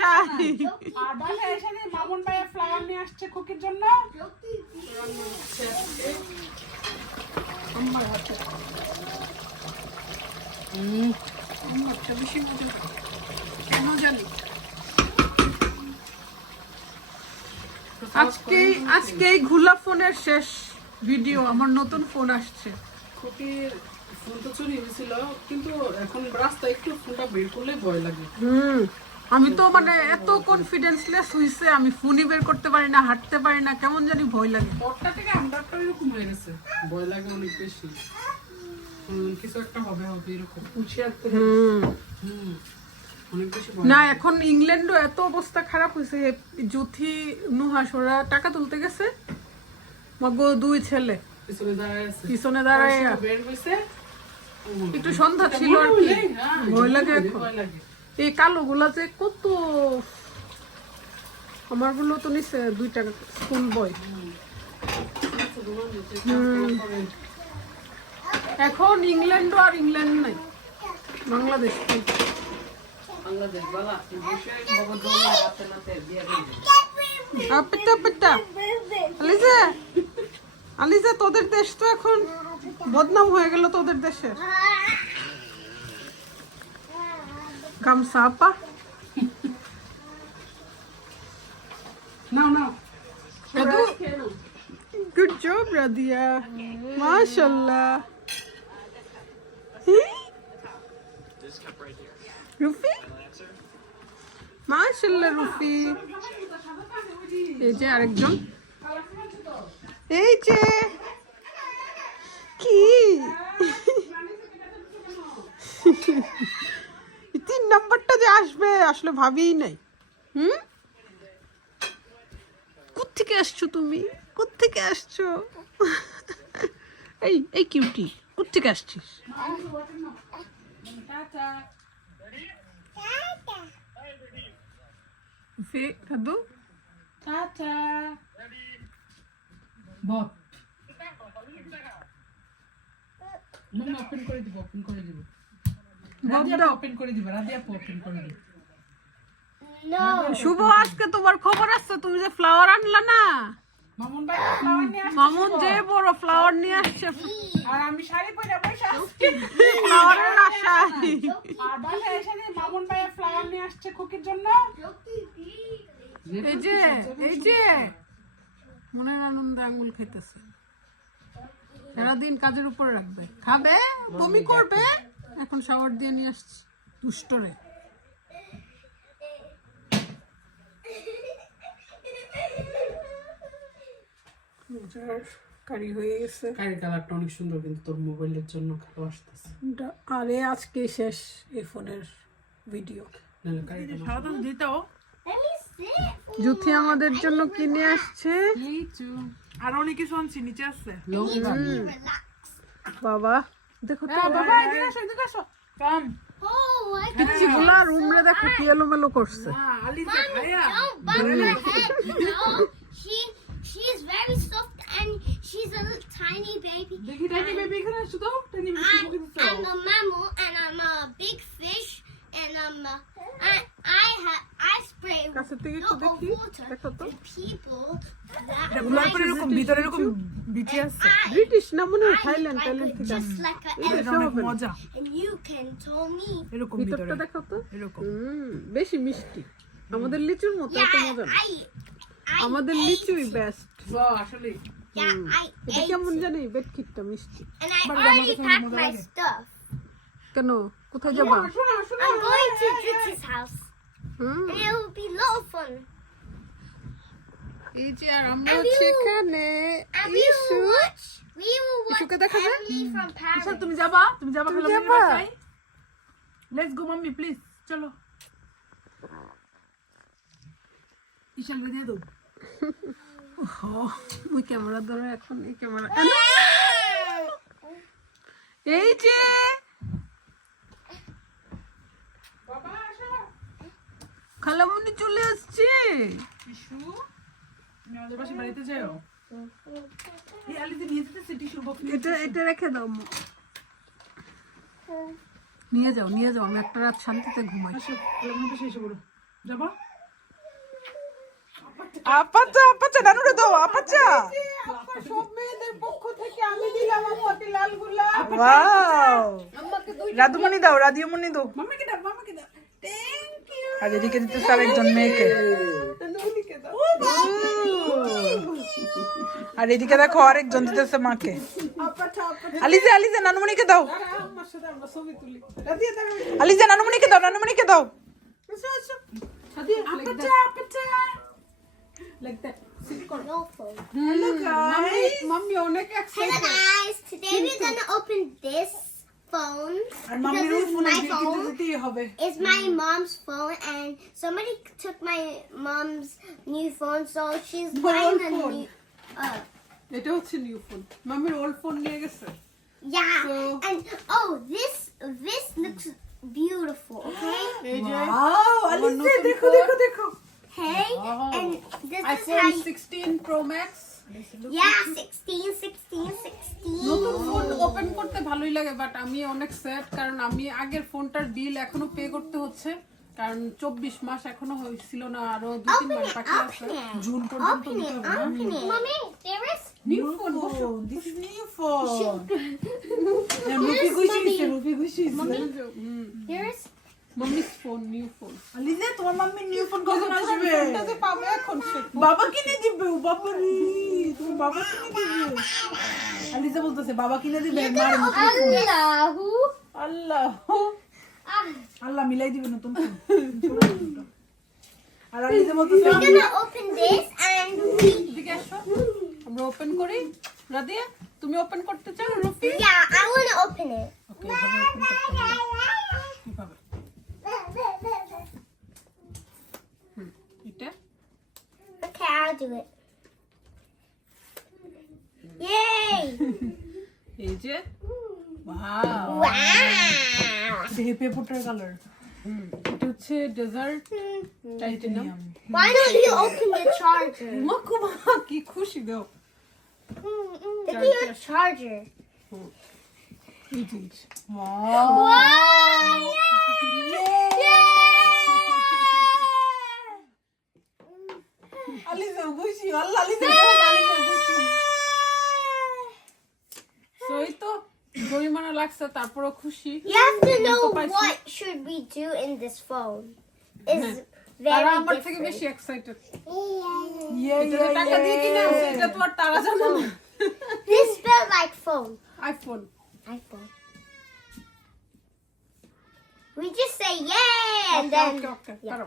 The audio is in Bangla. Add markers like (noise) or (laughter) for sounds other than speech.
শাহী আর বাসায় মামুন ভাইয়ের ফ্লাওয়ার নিয়ে আসছে খুকির জন্য আমার হাতে হুম, বেশি মজা কেন জানি আজকেই আজকেই ঘুলা ফোনের শেষ ভিডিও আমার নতুন ফোন আসছে। খুকির ফোন তো চুরি হয়েছিল কিন্তু এখন রাস্তায় একটু ফোনটা বের করলে ভয় লাগে। হুম। আমি তো মানে এত কনফিডেন্সলেস হইছে আমি ফোনই বের করতে পারি না হাঁটতে পারি না কেমন জানি ভয় লাগে। পরটা থেকে আমরাটা এরকম হয়ে গেছে। ভয় লাগে অনেক বেশি। কিছু একটা হবে হবে এরকম। হুম। বেশি ভয় না এখন ইংল্যান্ডও এত অবস্থা খারাপ হয়েছে জুথি নুহাস ওরা টাকা তুলতে গেছে। মগো দুই ছেলে। পিছনে দাঁড়ায় আছে। পিছনে দাঁড়ায় পয়সা বের হইছে একটু সন্ধ্যা ছিল আর কি। হ্যাঁ, ভয় লাগে এখন। ভয় লাগে। এই কালো গুলা যে কত আমারগুলো তো নিছে দুই টাকা স্কুল বই। এখন ইংল্যান্ডও আর ইংল্যান্ড নাই। বাংলাদেশ বালা আলিজা তোদের দেশ তো এখন বদনাম হয়ে গেল তোদের দেশের। গামছা আপা নাও নাও গুড জব রাদিয়া মাশাল্লাহ রুফি মাশাল্লাহ রুফি এই যে আরেকজন এই যে কি নাম্বারটা যে আসবে আসলে ভাবিই নাই। হুম? কোত্থেকে আসছো তুমি? কোত্থেকে আসছো? এই এই কিউটি, কোত্থেকে আসছিস? করে দিব করে দিব। ওপেন করে দিব ওপেন করে দিব। শুভ আজকে তোমার খবর আছে তুমি যে ফ্লাওয়ার আনলা না? মামুন ভাই ফ্লাওয়ার নিয়ে আসছে মামুন যে বড় ফ্লাওয়ার নিয়ে আসছে। আর আমি শাড়ি পরে বসে আছি। ফ্লাওয়ারের আশায়। আর বাসায় এসে মামুন ভাই ফ্লাওয়ার নিয়ে আসছে খুকির জন্য। এই যে এই যে। মনের আনন্দে আঙুল খাইতেছে সারাদিন কাজের উপরে রাখবে। খাবে? বমি করবে? এখন শাওয়ার দিয়ে নিয়ে আসছি। দুষ্টরে। কারি হয়ে গেছে। কারি কালারটা অনেক সুন্দর কিন্তু তোর মোবাইলের জন্য কালো আসতেছে। আরে আজকে শেষ এই ফোনের ভিডিও। দিতেও। জুথি আমাদের জন্য কিনে আসছে। আর অনেক কিছু আনছি নিচে আছে। লঙ্কা বাবা। দেখো তো বাবা এদিকে আসো এদিকে আসো কাম পিচ্ছি গুলা রুমরে দেখো কি এলোমেলো করছে হ্যাঁ আলিজা ভাইয়া Don't bump her head, you know. She she's very soft and she's a little tiny baby. দেখি টাইনি বেবি এখানে আসো তো টাইনি বেবি I, মুখে দিছো I'm a mammal and I'm a big fish and I'm a, I I have I spray কাছে থেকে একটু দেখি দেখো তো। এরকম ভিতরে এরকম বিচি আছে। ব্রিটিশ না মনে হয় থাইল্যান্ড থাইল্যান্ড থেকে আসছে। এটা অনেক মজা। And you can tell me. এরকম ভিতরটা ভিতরে দেখো তো। এরকম। হুম বেশি মিষ্টি। আমাদের লিচুর মতো এত মজা আমাদের লিচুই বেস্ট বাহ, আসলে এটা কেমন জানি বেটকিটটা মিষ্টি. কেন? কোথায় যাবা? I'm going to Jutsy's house. Hmm. It will be of এই যে আর আমরা হচ্ছে এখানে ইসু। ইসুকে আচ্ছা তুমি যাবা? তুমি যাবা খালা? বাসায় লেটস গো মাম্মি প্লিজ চলো। ইশাল দিয়ে দাও। (laughs) ওই ক্যামেরা ধরো এখন এই ক্যামেরা এই যে খালামুনি চলে আসছে। টিস্যু তুমি আমাদের পাশে বাড়িতে যাও। এটা এটা রেখে দাও মা। নিয়ে যাও নিয়ে যাও আমি একটা রাত শান্তিতে ঘুমাই। আসো খালামুনি পাশে এসে বলো যাবা? আপাচা আপাচা নানুরে দাও আপাচা। সব মেয়েদের পক্ষ থেকে আমি দিলাম আমাকে লাল গোলাপ। ওয়াও। রাধুমণি দাও রাধিয়ামণি দাও। মামাকে দাও মামাকে দাও। আর এদিকে দিতেছে আরেকজন মেয়েকে নন্দুমণিকে দাও আর এদিকে দেখো আরেকজন দিতেছে মাকে আপাটা আপাটা আলিজা আলিজা নানুমণিকে দাও দাঁড়া আমার সাথে আমরা ছবি তুলি রাধিয়া দাঁড়া আলিজা নানুমণিকে দাও নানুমণিকে দাও এসো এসো রাধিয়া আপাটা আপাটা লাইক দ্যাট সিট কর No phone. Hello guys mummy অনেক Hello excited guys, today we're gonna open this phone. R Because মাম্মির it's ফোনে my বিল কিনতে phone. যেতেই হবে It's my mom's phone and somebody took my mom's new phone so she's Her buying old a phone. new uh, এটা হচ্ছে নিউ ফোন মাম্মির ওল্ড ফোন নিয়ে গেছে yeah. So- and oh this this looks beautiful, okay? এই যে ওয়াও আলিজা নতুন দেখো phone। দেখো দেখো Okay? Wow. And this is iPhone how you, 16 pro max Yeah, 16, 16, 16. নতুন ফোন ওপেন করতে ভালোই লাগে বাট আমি অনেক স্যাড কারণ আমি আগের ফোনটার বিল এখনও পে করতে হচ্ছে। কারণ চব্বিশ মাস এখনও হয়েছিল না আরও দু তিন মাস বাকি আছে। জুন পর্যন্ত new phone this is new phone rupee rupee new তোমার মাম্মি নিউ ফোন কখন আসবে? ফোনটা যে পাবে এখন বাবা কিনে দিবে বাবা বাবা বলতেছে বাবা কিনে দিবে আল্লাহ. আল্লাহ। মিলাই দিবে নতুন আর বলতেছে আসো। আমরা ওপেন করি। রাদিয়া তুমি ওপেন করতে চাও রফি? ওপেন কীভাবে এটা? Okay, I'll do it. Yay! এই যে পেপারটার কালার এটা হচ্ছে desert titanium Why don't you open the charger? খুব কি খুশি গো Look at your charger. এই জিনিস Wow! আলিজা খুশি আল্লাহ আলিজা আলিজা খুশি তো এই তো জরিমানা লাগছে তারপরও খুশি You have to know Papa's- what should we do in this phone. It's তারা very আমার থেকে different. বেশি এক্সাইটেড ইয়ে এটা যে টাকা দিয়ে কিনে আনছে এটা তো আর তারা জানে না This felt like phone. IPhone iPhone. We just say yay and then okay okay yeah. পারো